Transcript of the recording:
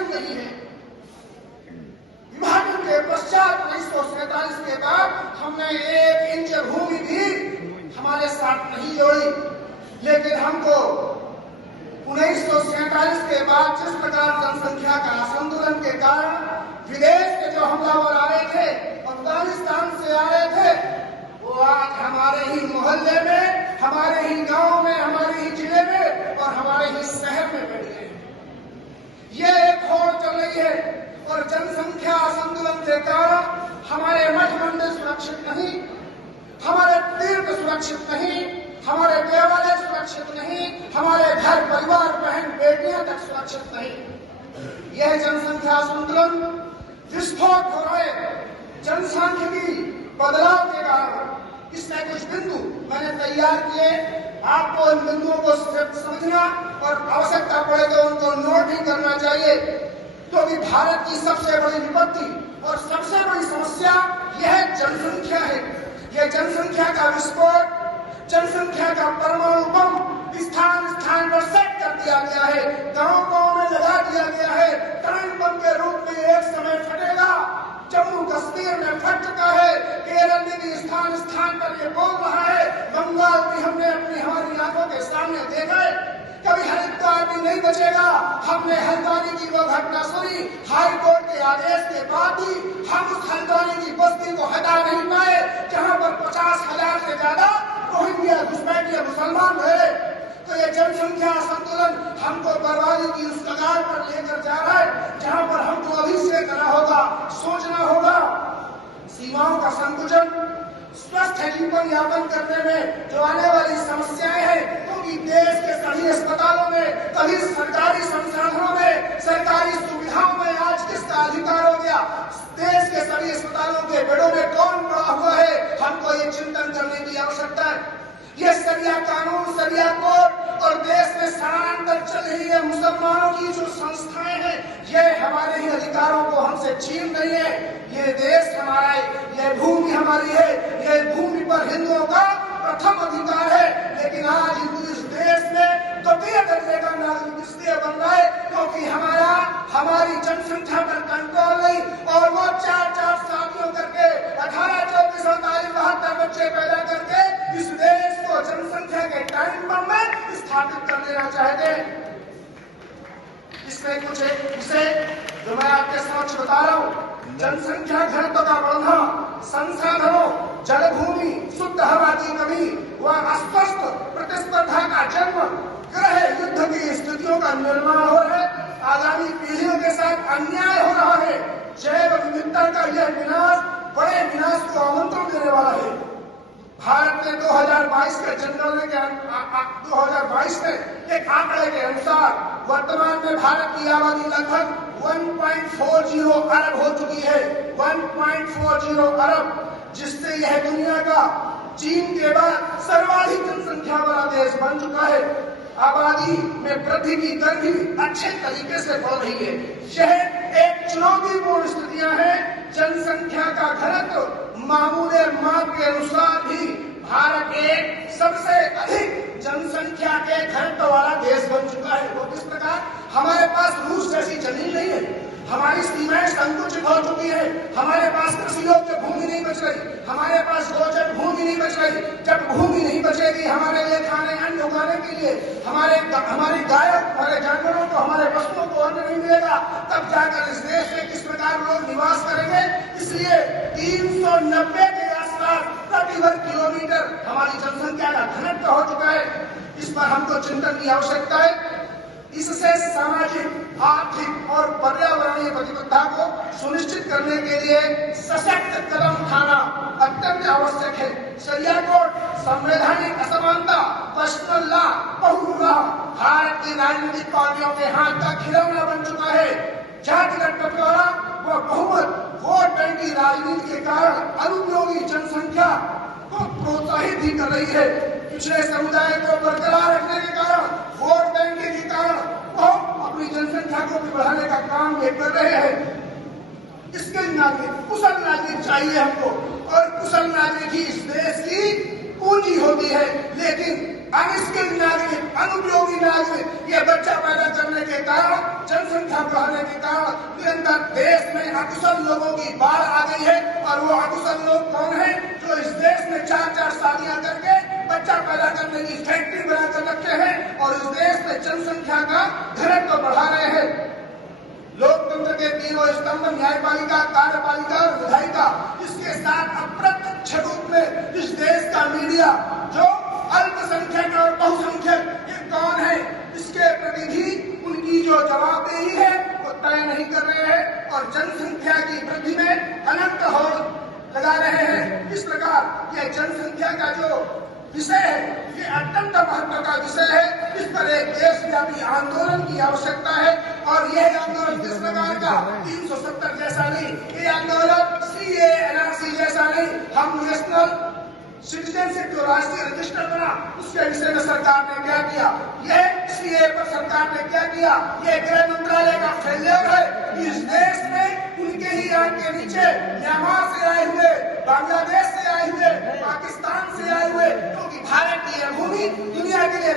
Same नहीं है। विभाजन के पश्चात 1947 के बाद हमने 1 इंच भूमि भी हमारे साथ नहीं जोड़ी, लेकिन हमको 1947 के बाद जिस प्रकार जनसंख्या का असंतुलन के कारण विदेश के जो हमलावर आ रहे थे, अफगानिस्तान से आ रहे थे, वो आज हमारे ही मोहल्ले में, हमारे ही गांव में, हमारे ही जिले में और हमारे ही शहर में बैठ गए। ये एक होड़ चल रही है और जनसंख्या असंतुलन के कारण हमारे मठ मंदिर सुरक्षित नहीं, हमारे तीर्थ सुरक्षित नहीं, हमारे देवालय सुरक्षित नहीं, हमारे घर परिवार बहन बेटियां तक सुरक्षित नहीं। यह जनसंख्या असंतुलन विस्फोट हो रहे जनसांख्यिकी बदलाव के कारण इसमें कुछ बिंदु मैंने तैयार किए। आपको इन बिंदुओं को समझना और आवश्यकता पड़े तो उनको नोट भी करना चाहिए, क्योंकि भारत की सबसे बड़ी विपत्ति और सबसे बड़ी समस्या यह जनसंख्या है। यह जनसंख्या का विस्फोट, जनसंख्या का परमाणु बम स्थान स्थान पर सेट कर दिया गया है, गांव-गांव में लगा दिया गया है। टाइम बम के रूप में एक समय फटेगा। जम्मू कश्मीर में फट चुका है, केरल में भी स्थान स्थान पर ये बोल रहा है, बंगाल भी हमने हमारी आंखों के सामने देखा है। कभी हरिद्वार भी नहीं बचेगा। हमने हल्द्वानी की वो घटना सुनी, हाई कोर्ट के आदेश के बाद भी हम उस हल्द्वानी की बस्ती को हटा नहीं पाए, जहां पर 50,000 से ज्यादा रोहिंग्या घुसपैठिए मुसलमान रहे। तो ये जनसंख्या संतुलन हमको बर्बादी की उस कगार पर लेकर जा रहा है, जहां पर हमको अभी से करना होगा, सोचना होगा। सीमाओं का संकुचन, स्वस्थ जीवन यापन करने में जो आने वाली समस्याएं हैं, क्योंकि देश के सभी अस्पतालों में, सभी सरकारी संसाधनों में, सरकारी सुविधाओं में आज किसका अधिकार हो गया? देश के सभी अस्पतालों के बेडों में कौन पड़ा हुआ है? हमको ये चिंतन करने की आवश्यकता है। ये सरिया कानून, सरिया कोड और देश में स्थानांतर चल रही है मुसलमानों की जो संस्थाएं हैं, ये हमारे ही अधिकारों को हमसे छीन रही है। ये देश हमारा है, ये भूमि हमारी है, ये भूमि पर हिंदुओं का प्रथम अधिकार है। लेकिन आज इस देश में द्वितीय दर्जे का नागरिक इसलिए बन रहा है क्योंकि हमारी जनसंख्या पर कंट्रोल नहीं, और वो 4-4 शादियों करके 18, 24, 48, 72 बच्चे पैदा करके इस देश को जनसंख्या के टाइम बम में स्थापित कर देना चाहते हैं। इसमें कुछ एक विषय जो मैं आपके समक्ष बता रहा हूँ, जनसंख्या घनत्व का बढ़ना, संसाधनों, जलभूमि, शुद्ध हवा की कमी व अस्वस्थ प्रतिस्पर्धा का जन्म, गृह युद्ध की स्थितियों का निर्माण हो रहा है, आगामी पीढ़ियों के साथ अन्याय हो रहा है, जैव विविधता का यह विनाश बड़े विनाश को आमंत्रण देने वाला है। भारत ने 2022 के जनगणना के 2022 में एक आंकड़े के अनुसार वर्तमान में भारत की आबादी लगभग 1.40 अरब हो चुकी है। 1.40 अरब, जिससे यह दुनिया का चीन के बाद सर्वाधिक जनसंख्या वाला देश बन चुका है। आबादी में वृद्धि की दर भी अच्छे तरीके से बढ़ रही है। यह एक चुनौतीपूर्ण स्थितियां हैं। जनसंख्या का घनत्व मामूले माप के अनुसार भी भारत एक सबसे अधिक जनसंख्या के घनत्व वाला देश बन चुका है। वो किस प्रकार? हमारे पास रूस जैसी जमीन नहीं है, हमारी सीमाएं संकुचित हो चुकी है, हमारे पास कृषि योग्य भूमि नहीं बच रही, हमारे पास गोचर भूमि नहीं बच रही। जब भूमि नहीं बचेगी हमारे लिए खाने अन्न उगाने के लिए, हमारी गायों, हमारे जानवरों को, हमारे पशुओं को अन्न नहीं मिलेगा, तब जाकर इस देश में किस प्रकार लोग निवास करेंगे। इसलिए 390 के आसपास प्रति वर्ग किलोमीटर हमारी जनसंख्या का घनत्व हो चुका है। इस पर हमको चिंतन की आवश्यकता है। इससे सामाजिक, आर्थिक और पर्यावरणीय प्रतिबद्धता को सुनिश्चित करने के लिए सशक्त कदम उठाना अत्यंत आवश्यक है। शरिया कोड, संवैधानिक असमानता, पर्सनल लॉ, बहुविवाह भारत की राजनीतिक पार्टियों के हाथ का खिलौना बन चुका है। जातिगत बंटवारा व बहुमत वोट बैंक की राजनीति के कारण अनुपयोगी जनसंख्या को प्रोत्साहित भी कर रही है। पिछड़े समुदाय को बरकरार रखने के कारण, वोट बैंक के कारण वो अपनी जनसंख्या को भी बढ़ाने का काम ये कर रहे हैं। इसके नागरिक, कुशल नागरिक चाहिए हमको, और कुशल नागरिक ही इस देश की पूंजी होती है। लेकिन अनस्किल्ड नागरिक, अनुपयोगी नागरिक, ये बच्चा पैदा करने के कारण, जनसंख्या बढ़ाने होने के कारण निरंतर देश में अकुशल लोगों की बाढ़ आ गई है। और वो अकुशल लोग कौन है? जो इस देश में 4-4 शादियां करके बच्चा पैदा करने की फैक्ट्री बनाकर रखे हैं और इस देश में जनसंख्या का घनत्व बढ़ा रहे हैं। लोकतंत्र के तीनों स्तंभ न्यायपालिका, कार्यपालिका और विधायिका, इसके साथ अप्रत्यक्ष रूप में इस देश का मीडिया जो अल्पसंख्यक और बहुसंख्यक ये कौन है, इसके प्रति भी उनकी जो जवाबदेही है वो तय नहीं कर रहे हैं और जनसंख्या की वृद्धि में अनंत होड़ लगा रहे हैं। इस प्रकार ये जनसंख्या का जो विषय है ये अत्यंत महत्व का विषय है। इस पर एक देशव्यापी आंदोलन की आवश्यकता है और यह आंदोलन किस प्रकार का? 370 जैसा नहीं, ये आंदोलन CAA NRC जैसा नहीं। हम नेशनल सिटीजनशिप जो राष्ट्रीय रजिस्टर बना उसके विषय में सरकार ने क्या किया? यह CAA पर सरकार ने क्या किया? ये गृह मंत्रालय का फेलियर है। इस देश में उनके ही राज के नीचे म्यांमार से आए हुए, बांग्लादेश से आए हुए, पाकिस्तान से आए हुए, क्योंकि भारत की यह भूमि दुनिया के लिए